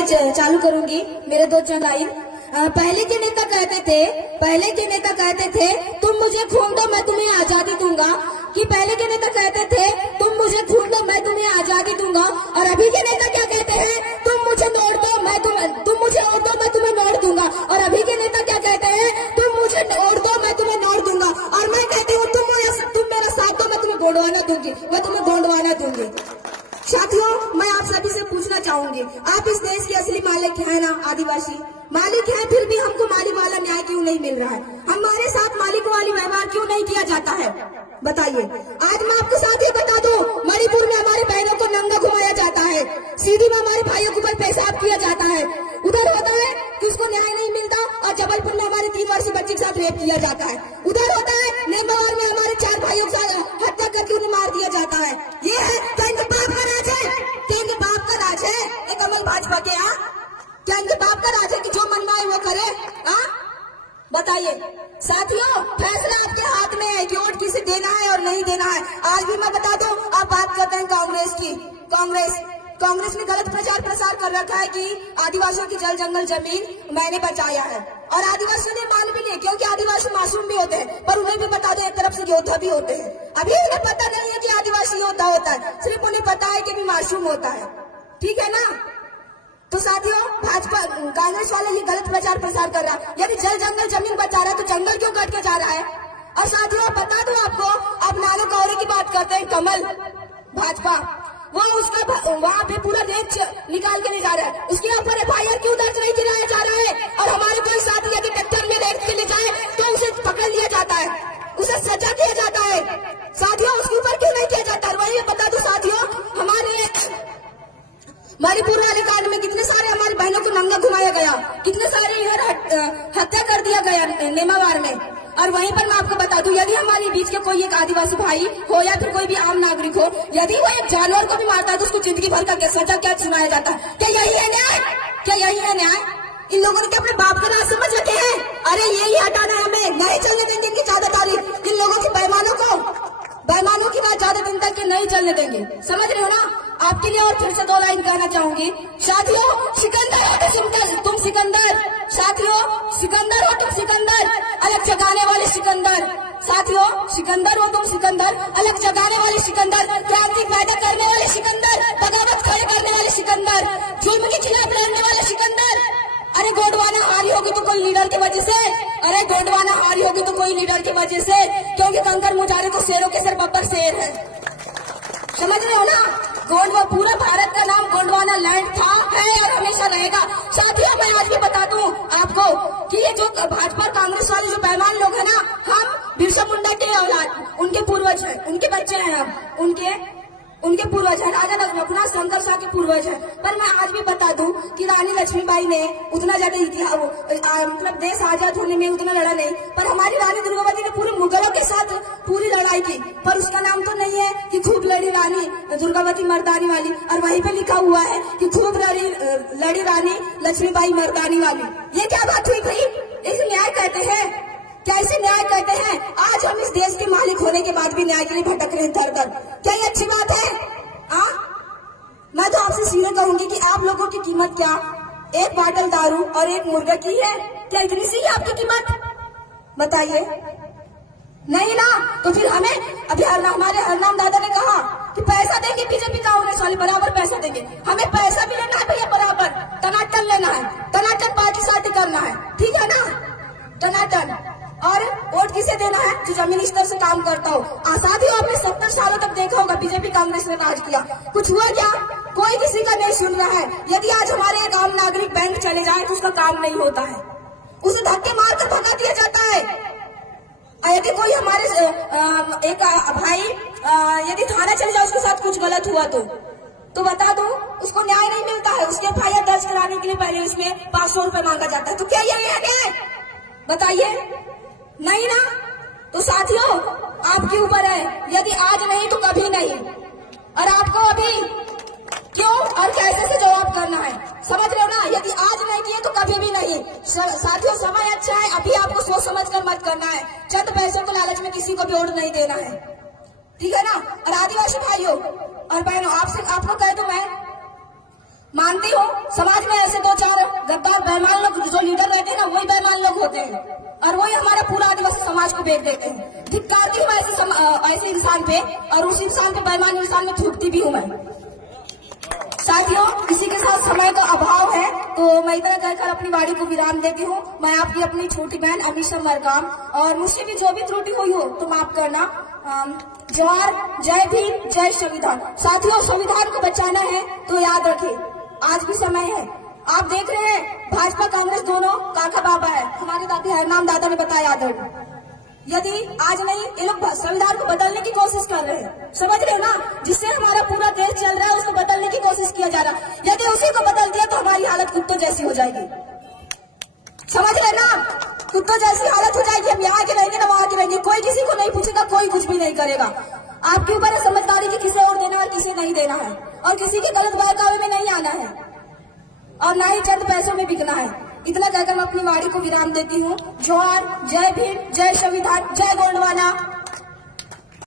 से चालू करूंगी मेरे दो चंदाई। पहले के नेता कहते थे तुम मुझे खून दो मैं तुम्हें आजादी दूंगा, कि पहले के नेता कहते थे तुम मुझे खून दो मैं तुम्हें आजादी दूंगा, और अभी के नेता क्या कहते हैं, तुम मुझे नोट दो तुम मुझे नोट दो मैं तुम्हें नोट दूंगा, और अभी के नेता क्या कहते हैं, तुम मुझे नोट दो मैं तुम्हें नोट दूंगा, और मैं कहती हूँ तुम मेरा साथ दो मैं तुम्हें गोंडवाना दूंगी। साथियों, मैं आप सभी से पूछना चाहूंगी, आप इस देश के असली मालिक हैं ना? आदिवासी मालिक हैं, फिर भी हमको मालिक वाला न्याय क्यों नहीं मिल रहा है? हमारे साथ मालिक वाली व्यवहार क्यों नहीं किया जाता है? बताइए। आज मैं आपके साथ ये बता दूं, मणिपुर में हमारी बहनों को नंगा घुमाया जाता है, सीधी में हमारे भाइयों के ऊपर पेशाब किया जाता है, उधर होता है कि उसको न्याय नहीं मिलता, और जबलपुर में हमारे 3 वर्षीय बच्चे के साथ रेप किया जाता है, उधर होता है नेमावर में हमारे 4 भाइयों के साथ हत्या करके उन्हें मार दिया जाता है। ये है क्या इनके बाप का राज है? क्या इनके बाप का राज है? एक कमल भाजपा के क्या इनके बाप का राज है कि जो मन में आए वो करे? बताइए। साथियों, फैसला आपके हाथ में है कि वोट किसे देना है और नहीं देना है। आज भी मैं बता दूं, आप बात करते हैं कांग्रेस की। कांग्रेस ने गलत प्रचार प्रसार कर रखा है कि आदिवासियों की जल जंगल जमीन मैंने बचाया है, और आदिवासियों ने मान भी नहीं, क्योंकि आदिवासी मासूम भी होते हैं, पर उन्हें भी बता दें एक तरफ से योद्धा भी होते हैं। अभी उन्हें पता नहीं है कि आदिवासी योद्धा होता है, सिर्फ उन्हें पता है कि भी मासूम होता है। ठीक है ना? तो साथियों, भाजपा कांग्रेस वाले ये गलत प्रचार प्रसार कर रहा है। यदि जल जंगल जमीन बचा रहा है तो जंगल क्यों काट के जा रहा है? और साथियों, बता दूं आपको, आप नालो गौरे की बात करते हैं, कमल भाजपा वो उसका वहाँ पे पूरा रेत निकाल के नहीं जा रहा है, उसके ऊपर FIR क्यों दर्ज नहीं कराया जा रहा है? और हमारे कोई साथी यदि ट्रैक्टर में रेत के ले जाए तो उसे पकड़ लिया जाता है, उसे सजा दिया जाता है। साथियों, उसके ऊपर क्यों नहीं किया जाता? वही बता दो साथियों, हमारे मणिपुर वाले कांड में कितने सारे हमारी बहनों को नंगा घुमाया गया, कितने सारे हत्या कर दिया गया नेमावार में। और वहीं पर मैं आपको बता दूं, यदि हमारे बीच के कोई एक आदिवासी भाई हो या फिर कोई भी आम नागरिक हो, यदि वो एक जानवर को भी मारता है तो उसको जिंदगी भर का सजा क्या सुनाया जाता है? क्या यही है न्याय? क्या यही है न्याय? इन लोगों ने क्या अपने बाप का राज समझ रखे हैं? अरे यही हटाना है, हमें नहीं चलने देंगे इनकी ज्यादा तारीफ, इन लोगों की बेईमानों की बात ज्यादा दिन तक नहीं चलने देंगे। समझ रहे हो ना? आपके लिए और फिर से 2 लाइन कहना चाहूंगी। साथियों, सिकंदर हो तुम सिकंदर, साथियों सिकंदर हो तुम सिकंदर, अलग जगाने वाले सिकंदर। साथियों, सिकंदर हो तुम सिकंदर, अलग जगाने वाले सिकंदर, क्रांति पैदा करने वाले सिकंदर, बगावत खड़े करने वाले सिकंदर, जुल्म के खिलाफ लड़ने वाले सिकंदर। अरे गोंडवाना हारी होगी तो कोई लीडर की वजह से, क्योंकि कंकर मुजारे तो शेरों के सिर बब्बर शेर है। समझ रहे हो ना? गोंडवा पूरा भारत का नाम गोंडवाना लैंड था, है और हमेशा रहेगा। साथियों, मैं आज भी बता दूं आपको कि ये जो भाजपा और कांग्रेस वाले जो बेईमान लोग हैं ना, हम बिरसा मुंडा के औलाद, उनके पूर्वज हैं, उनके बच्चे हैं हम, उनके पूर्वज है, राजा रघुनाथ शंकर शाह के पूर्वज है। पर मैं आज भी बता दूं कि रानी लक्ष्मीबाई ने उतना ज्यादा इतिहास मतलब देश आजाद होने में उतना लड़ा नहीं, पर हमारी रानी दुर्गावती ने पूरे मुगलों के साथ पूरी लड़ाई की, पर उसका नाम तो नहीं है कि खूब लड़ी रानी दुर्गावती मर्दानी वाली, और वहीं पे लिखा हुआ है कि खूब लड़ी रानी लक्ष्मीबाई मर्दानी वाली। ये क्या बात हुई भाई? इसे न्याय कहते हैं? कैसे न्याय कहते हैं? आज हम इस देश के मालिक होने के बाद भी न्याय के लिए भटक रहे हैं दर दर। क्या ये अच्छी बात है? मैं तो आपसे सीधे कहूंगी कि आप लोगों की कीमत क्या एक बॉटल दारू और एक मुर्गा की है? क्या इतनी सी है आपकी कीमत? बताइए। नहीं ना? तो फिर हमें अभी हमारे हरनाम दादा ने कहा कि पैसा देंगे, बीजेपी कांग्रेस वाले बराबर पैसा देंगे। हमें पैसा भी लेना है भैया, बराबर टनाटन लेना है, टनाटन पार्टी साटी करना है, ठीक है ना? टनाटन। और वोट किसे देना है? जो जमीन स्तर से काम करता हो। साथ ही आपने 70 सालों तक देखा होगा बीजेपी कांग्रेस ने राज किया, कुछ हुआ क्या? कोई किसी का नहीं सुन रहा है। यदि आज हमारे एक आम नागरिक बैंक चले जाए तो उसका काम नहीं होता है, उसे धक्के मार कर भगा दिया जाता है। यदि कोई हमारे एक भाई यदि थाना चले जाए, उसके साथ कुछ गलत हुआ तो बता दो उसको न्याय नहीं मिलता है, उसके FIR दर्ज कराने के लिए पहले उसमें 500 रुपए मांगा जाता है। तो क्या यही है न्याय? बताइए। नहीं ना? तो साथियों, आपके ऊपर है, यदि आज नहीं तो कभी नहीं, और आपको अभी क्यों और कैसे से जवाब करना है। समझ रहे हो ना? यदि आज नहीं किए तो कभी भी नहीं। साथियों, समय अच्छा है, अभी आपको सोच समझ कर मत करना है, चंद पैसों को लालच में किसी को भी वोट नहीं देना है, ठीक है ना? और आदिवासी भाइयों और बहनों, आपको कह दूं मैं, मानती हूँ समाज में ऐसे दो चार गद्दार बेईमान लोग जो लीडर रहते हैं ना, वही बेईमान लोग होते हैं और वही हमारा पूरा आदिवासी समाज को बेच देते हैं। धिक्कारती हूँ ऐसे इंसान पे, और उस इंसान पे, बेईमान इंसान में थूकती भी हूँ मैं। साथियों, इसी के साथ समय का अभाव है तो मैं इतना कहकर अपनी वाणी को विराम देती हूँ। मैं आपकी अपनी छोटी बहन अमीशा मरकाम, और मुझसे भी जो भी त्रुटि हुई हो तो माफ करना। जोहार, जय भीम, जय संविधान। साथियों, संविधान को बचाना है तो याद रखें, आज भी समय है। आप देख रहे हैं भाजपा कांग्रेस दोनों काका बाबा है। हमारे दादी हरनाम दादा ने बताया आदर, यदि आज नहीं ये लोग संविधान को बदलने की कोशिश कर रहे हैं, समझ रहे हैं ना, जिससे हमारा पूरा देश चल रहा है उसको बदलने की कोशिश किया जा रहा है। यदि उसी को बदल दिया तो हमारी हालत कुत्तों जैसी हो जाएगी, समझ रहे ना, कुत्तों जैसी हालत हो जाएगी। हम यहाँ के रहेंगे ना वहाँ के रहेंगे, कोई किसी को नहीं पूछेगा, कोई कुछ भी नहीं करेगा। आपके ऊपर है समझदारी की किसे और देना और किसे नहीं देना है, और किसी के गलत बहकावे में नहीं आना है, और ना ही चंद पैसों में बिकना है। इतना कहकर मैं अपनी वाणी को विराम देती हूँ। जोहार, जय भीम, जय संविधान, जय गोंडवाना।